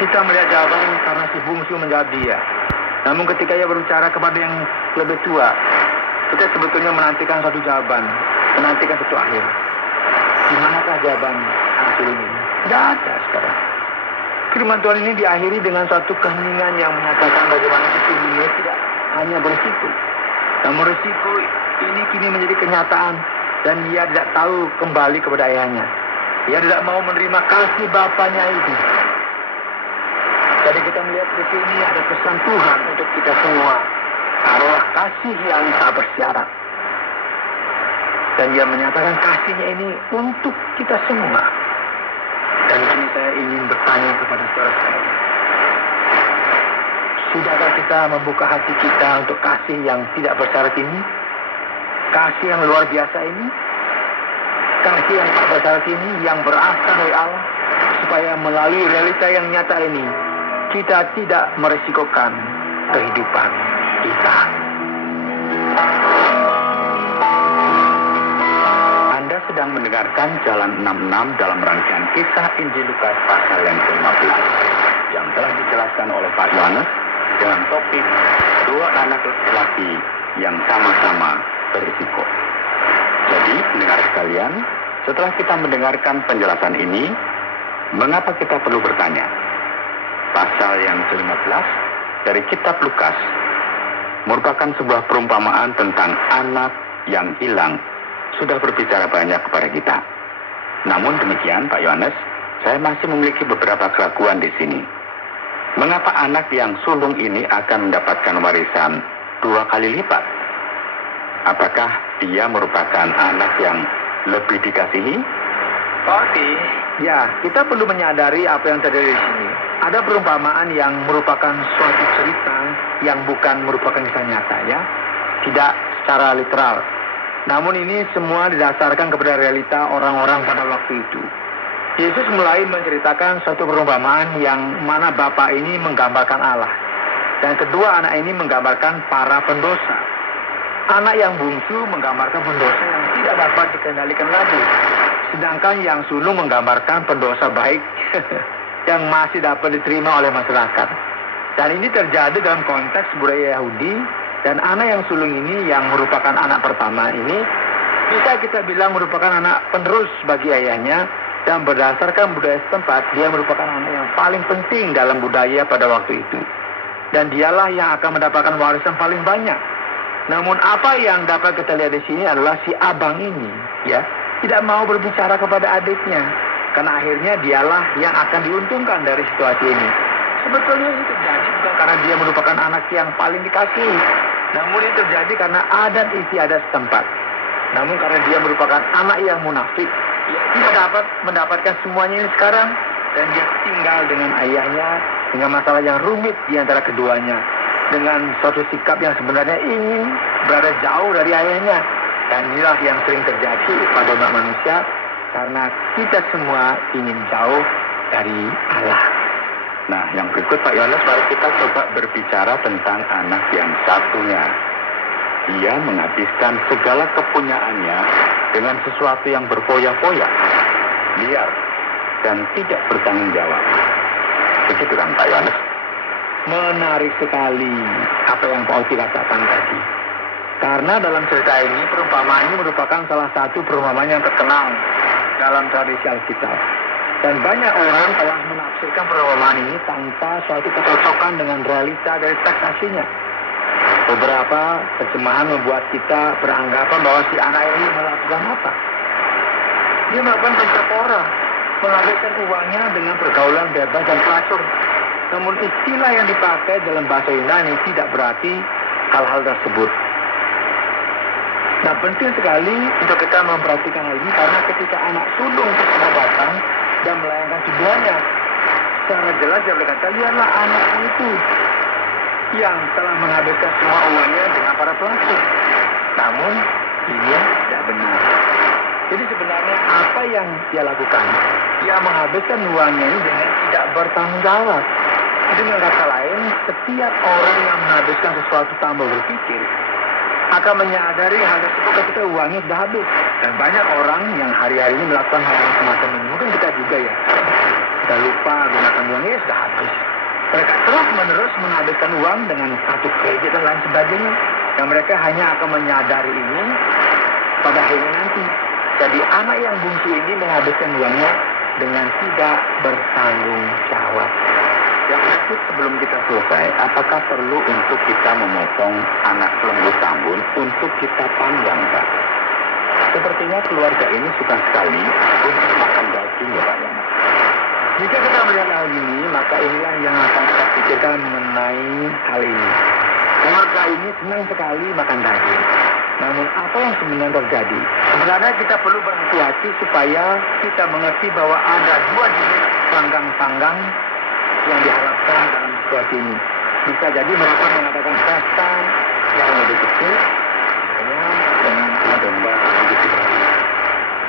Kita melihat jawaban karena si bungsu menjawab dia. Namun ketika ia berbicara kepada yang lebih tua, kita sebetulnya menantikan satu jawaban, menantikan satu akhir. Di manakah jawaban anak sulung ini? Tidak ada sekarang. Firman Tuhan ini diakhiri dengan suatu keheningan yang menyatakan bagaimana sesungguhnya tidak hanya berisiko. Namun risiko ini kini menjadi kenyataan dan dia tidak tahu kembali kepada ayahnya. Dia tidak mau menerima kasih bapaknya itu. Jadi kita melihat di sini ada pesan Tuhan untuk kita semua. Adalah kasih yang tak bersyarat. Dan dia menyatakan kasihnya ini untuk kita semua. Dan kini saya ingin bertanya kepada saudara-saudara. Sudahkah kita membuka hati kita untuk kasih yang tidak bersyarat ini? Kasih yang luar biasa ini? Kasih yang tak bersyarat ini yang berasal dari Allah. Supaya melalui realita yang nyata ini, kita tidak meresikokan kehidupan kita. Anda sedang mendengarkan Jalan 66 dalam rangkaian kisah Injil Lukas pasal yang ke-15 yang telah dijelaskan oleh Pak Yohanes dengan topik dua anak laki-laki yang sama-sama berisiko. Jadi, pendengar sekalian, setelah kita mendengarkan penjelasan ini, mengapa kita perlu bertanya? Pasal yang ke-15 dari kitab Lukas merupakan sebuah perumpamaan tentang anak yang hilang, sudah berbicara banyak kepada kita. Namun demikian, Pak Yohanes, saya masih memiliki beberapa keraguan di sini. Mengapa anak yang sulung ini akan mendapatkan warisan 2 kali lipat? Apakah dia merupakan anak yang lebih dikasihi? Oke, ya, kita perlu menyadari apa yang terjadi di sini. Ada perumpamaan yang merupakan suatu cerita yang bukan merupakan kisah nyata, ya. Tidak secara literal. Namun ini semua didasarkan kepada realita orang-orang pada waktu itu. Yesus mulai menceritakan suatu perumpamaan yang mana Bapa ini menggambarkan Allah. Dan kedua anak ini menggambarkan para pendosa. Anak yang bungsu menggambarkan pendosa yang tidak dapat dikendalikan lagi. Sedangkan yang sulung menggambarkan pendosa baik yang masih dapat diterima oleh masyarakat. Dan ini terjadi dalam konteks budaya Yahudi. Dan anak yang sulung ini yang merupakan anak pertama ini bisa kita bilang merupakan anak penerus bagi ayahnya. Dan berdasarkan budaya setempat, dia merupakan anak yang paling penting dalam budaya pada waktu itu. Dan dialah yang akan mendapatkan warisan paling banyak. Namun apa yang dapat kita lihat di sini adalah si abang ini, ya, tidak mau berbicara kepada adiknya. Karena akhirnya dialah yang akan diuntungkan dari situasi ini. Sebetulnya ini terjadi bukan karena dia merupakan anak yang paling dikasihi. Namun ini terjadi karena adat istiadat setempat. Namun karena dia merupakan anak yang munafik, dia tidak dapat mendapatkan semuanya ini sekarang. Dan dia tinggal dengan ayahnya dengan masalah yang rumit di antara keduanya. Dengan suatu sikap yang sebenarnya ingin berada jauh dari ayahnya. Dan inilah yang sering terjadi pada umat manusia. Karena kita semua ingin jauh dari Allah. Nah, yang berikut Pak Yohanes, mari kita coba berbicara tentang anak yang satunya. Dia menghabiskan segala kepunyaannya dengan sesuatu yang berfoya-foya, liar, dan tidak bertanggung jawab. Begitu kan Pak Yohanes? Menarik sekali apa yang Pak Oki katakan tadi. Karena dalam cerita ini, perumpamaan ini merupakan salah satu perumpamaan yang terkenal dalam tradisi Alkitab. Dan banyak orang telah menafsirkan perumpamaan ini tanpa suatu kecocokan dengan realita dari teks aslinya. Beberapa terjemahan membuat kita beranggapan bahwa si anak ini melakukan apa? Dia melakukan pencapora, menghabiskan uangnya dengan pergaulan bebas dan pelacur. Namun istilah yang dipakai dalam bahasa Yunani tidak berarti hal-hal tersebut. Nah, penting sekali untuk kita memperhatikan hal ini karena ketika anak sulung tersebut datang dan melayangkan tuduhannya, secara jelas dia berkata, lihatlah anakmu itu yang telah menghabiskan semua uangnya dengan para pelacur. Namun ini tidak benar. Jadi sebenarnya apa yang dia lakukan? Dia menghabiskan uangnya ini dengan tidak bertanggung jawab. Dengan kata lain, setiap orang yang menghabiskan sesuatu tanpa berpikir akan menyadari hal tersebut ketika uangnya sudah habis. Dan banyak orang yang hari-hari ini melakukan hal yang semacam ini. Mungkin kita juga ya. Kita lupa gunakan uangnya sudah habis. Mereka terus-menerus menghabiskan uang dengan kartu kredit dan lain sebagainya. Dan mereka hanya akan menyadari ini pada akhirnya nanti. Jadi anak yang bungsu ini menghabiskan uangnya dengan tidak bertanggung jawab. Yang berikut sebelum kita selesai, apakah perlu untuk kita memotong anak lembu tambun untuk kita panggang, Pak? Sepertinya keluarga ini suka sekali untuk makan daging, ya Pak Yana. Jika kita melihat hal ini, maka inilah yang akan kita pikirkan mengenai hal ini. Keluarga ini senang sekali makan daging. Namun apa yang sebenarnya terjadi? Sebenarnya kita perlu berhati-hati supaya kita mengerti bahwa ada dua jenis panggang-panggang yang diharapkan dalam situasi ini. Bisa jadi mereka mengadakan pesta yang lebih kecil, Dengan domba begitu.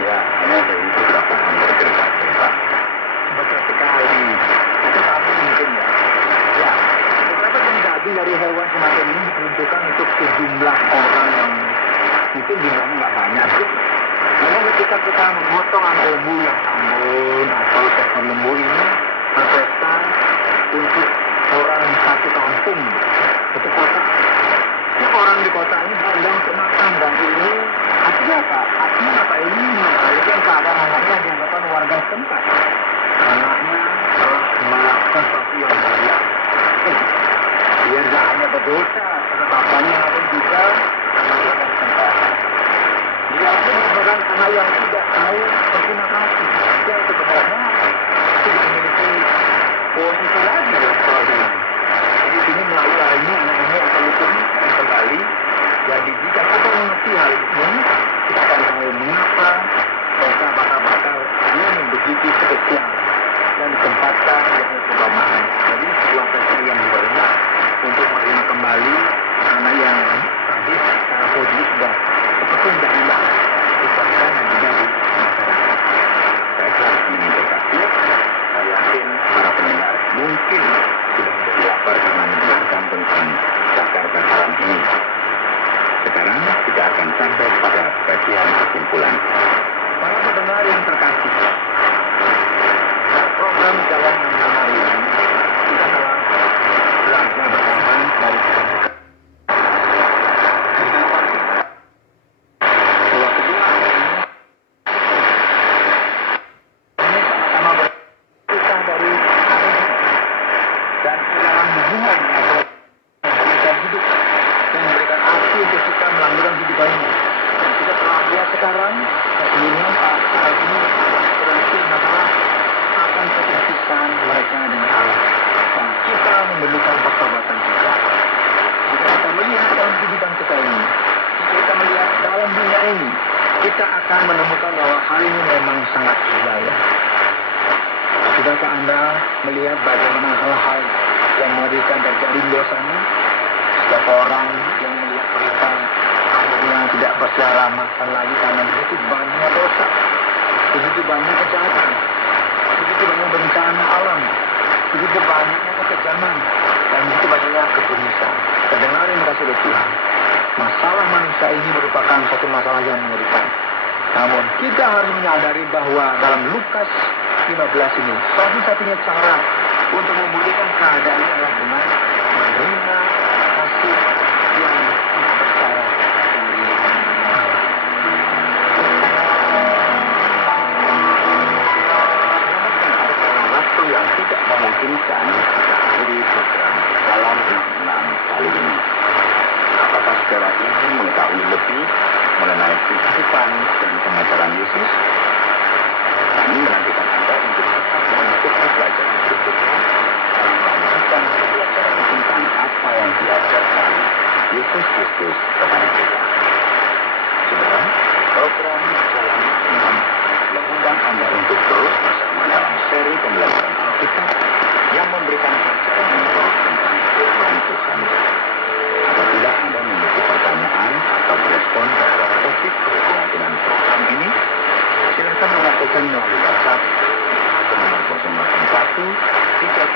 Ya, hanya dari beberapa hamburger saja, Pak. betul sekali. Itu tapi mungkin ya. Ya, beberapa jenis daging dari hewan semacam ini diperuntukkan untuk sejumlah orang yang mungkin jumlahnya nggak banyak. Namun ketika kita memotong anak lembu yang tambun atau seekor lembu ini berpesta untuk orang satu kampung, satu kota. Ini orang di kota ini berundang untuk makan dan ini artinya apa? Artinya apa ini mengembalikan keadaan anaknya di hadapan warga setempat. Anaknya telah melakukan sesuatu yang mulia. Dia tidak hanya berdosa pada bapaknya, namun juga pada warga setempat. Dia pun merupakan anak yang tidak tahu berterima kasih. Yang sebenarnya tidak memiliki posisi lagi dalam keluarga ini. Jadi sini melalui hal ini anak ini akan dipulihkan kembali. Jadi jika kita mengerti hal ini, kita akan tahu mengapa mereka bakal ini begitu spesial dan ditempatkan dengan kebersamaan. Jadi sebuah pesta yang meriah untuk menerima kembali anak yang tadi secara positif sudah seperti tidak hilang diberikan dan juga di masyarakat. Baiklah, ini berkasih. Saya yakin para pendengar mungkin sudah menjadi lapar karena mendengarkan tentang cakar bakaran ini. Sekarang kita akan sampai pada bagian kesimpulan. Para pendengar yang terkasih, program Jalan Yang hari ini kita telah belajar bersama dari bahwa kedua ini sama-sama berpisah dari dan dalam hubungan atau memberikan hidup dan memberikan arti untuk kita melanjutkan hidup ini. Dan kita telah lihat sekarang sebelumnya hal ini berarti masalah akan ketersiksaan mereka dengan Allah. Dan kita memerlukan pertobatan juga. Jika kita melihat dalam kehidupan kita ini, jika kita melihat dalam dunia ini, kita akan menemukan bahwa hal ini memang sangat berbahaya. Sudahkah Anda melihat bagaimana hal-hal yang mengerikan terjadi di luar sana? Setiap orang yang melihat berita akhirnya tidak berselamatkan lagi karena begitu banyak dosa, begitu banyak kejahatan, begitu banyak bencana alam, begitu banyaknya kekejaman, dan begitu banyaknya keburukan. Terdengar yang kasih oleh Tuhan, masalah manusia ini merupakan satu masalah yang mengerikan. Namun kita harus menyadari bahwa dalam Lukas 15 ini, satu-satunya cara untuk memulihkan keadaan adalah dengan menerima kasih yang tidak bersyarat dari Allah. Waktu yang tidak memungkinkan kita akhiri program dalam 6 kali ini. Apakah saudara ingin mengetahui lebih mengenai kehidupan dan pengajaran Yesus? Kami menantikan Anda untuk tetap mengikuti pelajaran berikutnya dalam melanjutkan pelajaran tentang apa yang diajarkan Yesus Kristus kepada kita. Saudara, program Jalan 6 mengundang Anda untuk terus bersama dalam seri pembelajaran Alkitab yang memberikan pelajaran yang baru tentang firman Tuhan. Apabila Anda memiliki pertanyaan atau berespon terhadap topik berhubungan dengan program ini, silakan menyampaikan melalui WhatsApp ke nomor 081 3